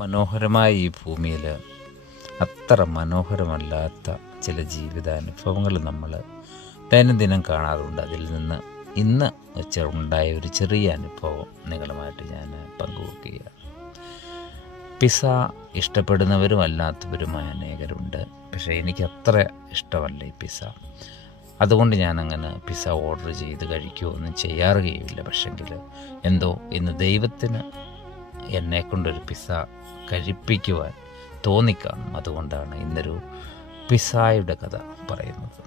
മനോഹരമായ ഈ ഭൂമിയിൽ അത്ര മനോഹരമല്ലാത്ത ചില ജീവിതാനുഭവങ്ങൾ നമ്മൾ ദൈനംദിനം കാണാറുണ്ട്. അതിൽ നിന്ന് ഇന്ന് ഉണ്ടായ ഒരു ചെറിയ അനുഭവം നിങ്ങളുമായിട്ട് ഞാൻ പങ്കുവെക്കുകയാണ്. പിസ്സ ഇഷ്ടപ്പെടുന്നവരും അല്ലാത്തവരുമായ അനേകരുണ്ട്. പക്ഷേ എനിക്ക് അത്ര ഇഷ്ടമല്ല ഈ പിസ്സ. അതുകൊണ്ട് ഞാനങ്ങനെ പിസ്സ ഓർഡർ ചെയ്ത് കഴിക്കുകയോ ഒന്നും ചെയ്യാറുകയില്ല. പക്ഷെങ്കിൽ എന്തോ ഇന്ന് ദൈവത്തിന് എന്നെക്കൊണ്ടൊരു പിസ്സ കഴിപ്പിക്കുവാൻ തോന്നിക്കാണും. അതുകൊണ്ടാണ് ഇന്നൊരു പിസ്സയുടെ കഥ പറയുന്നത്.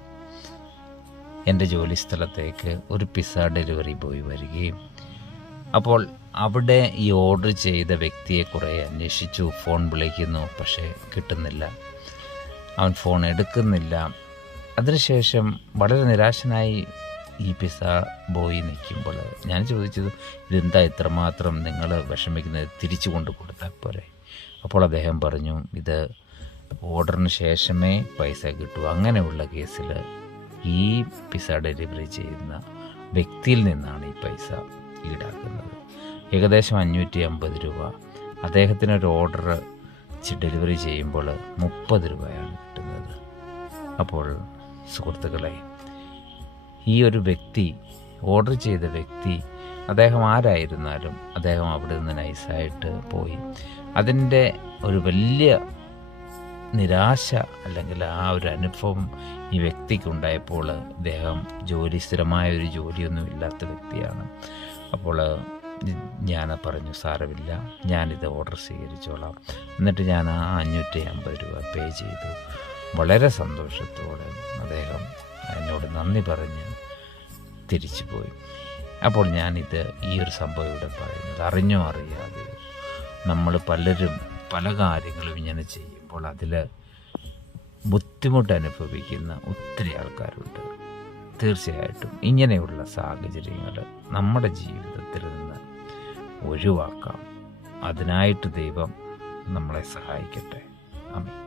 എൻ്റെ ജോലി സ്ഥലത്തേക്ക് ഒരു പിസ്സ ഡെലിവറി ബോയ് വരികയും അപ്പോൾ അവിടെ ഈ ഓർഡർ ചെയ്ത വ്യക്തിയെ കുറേ അന്വേഷിച്ചു. ഫോൺ വിളിക്കുന്നു, പക്ഷേ കിട്ടുന്നില്ല. അവൻ ഫോൺ എടുക്കുന്നില്ല. അതിനുശേഷം വളരെ നിരാശനായി ഈ പിസ്സ ബോയ് നിൽക്കുമ്പോൾ ഞാൻ ചോദിച്ചത്, ഇതെന്താ ഇത്രമാത്രം നിങ്ങൾ വിഷമിക്കുന്നത്, തിരിച്ചു കൊണ്ട് കൊടുത്താൽ പോരെ? അപ്പോൾ അദ്ദേഹം പറഞ്ഞു, ഇത് ഓർഡറിന് ശേഷമേ പൈസ കിട്ടൂ. അങ്ങനെയുള്ള കേസിൽ ഈ പിസ്സ ഡെലിവറി ചെയ്യുന്ന വ്യക്തിയിൽ നിന്നാണ് ഈ പൈസ ഈടാക്കുന്നത്. ഏകദേശം 550 രൂപ. അദ്ദേഹത്തിനൊരു ഓർഡർ ഡെലിവറി ചെയ്യുമ്പോൾ 30 രൂപയാണ് കിട്ടുന്നത്. അപ്പോൾ സുഹൃത്തുക്കളെ, ഈ ഒരു വ്യക്തി, ഓർഡർ ചെയ്ത വ്യക്തി, അദ്ദേഹം ആരായിരുന്നാലും അദ്ദേഹം അവിടെ നിന്ന് നൈസായിട്ട് പോയി. അതിൻ്റെ ഒരു വലിയ നിരാശ അല്ലെങ്കിൽ ആ ഒരു അനുഭവം ഈ വ്യക്തിക്കുണ്ടായപ്പോൾ അദ്ദേഹം സ്ഥിരമായ ഒരു ജോലിയൊന്നും ഇല്ലാത്ത വ്യക്തിയാണ്. അപ്പോൾ ഞാൻ പറഞ്ഞു, സാരമില്ല, ഞാനിത് ഓർഡർ സ്വീകരിച്ചോളാം. എന്നിട്ട് ഞാൻ ആ 550 രൂപ പേ ചെയ്തു. വളരെ സന്തോഷത്തോടെ അദ്ദേഹം എന്നോട് നന്ദി പറഞ്ഞ് തിരിച്ചു പോയി. അപ്പോൾ ഞാനിത് ഈ ഒരു സംഭവം ഇവിടെ പറയുന്നത്, അറിഞ്ഞോ അറിയാതെയോ നമ്മൾ പലരും പല കാര്യങ്ങളും ഇങ്ങനെ ചെയ്യുമ്പോൾ അതിൽ ബുദ്ധിമുട്ട് അനുഭവിക്കുന്ന ഒത്തിരി ആൾക്കാരുണ്ട്. തീർച്ചയായിട്ടും ഇങ്ങനെയുള്ള സാഹചര്യങ്ങൾ നമ്മുടെ ജീവിതത്തിൽ നിന്ന് ഒഴിവാക്കാം. അതിനായിട്ട് ദൈവം നമ്മളെ സഹായിക്കട്ടെ. ആമേൻ.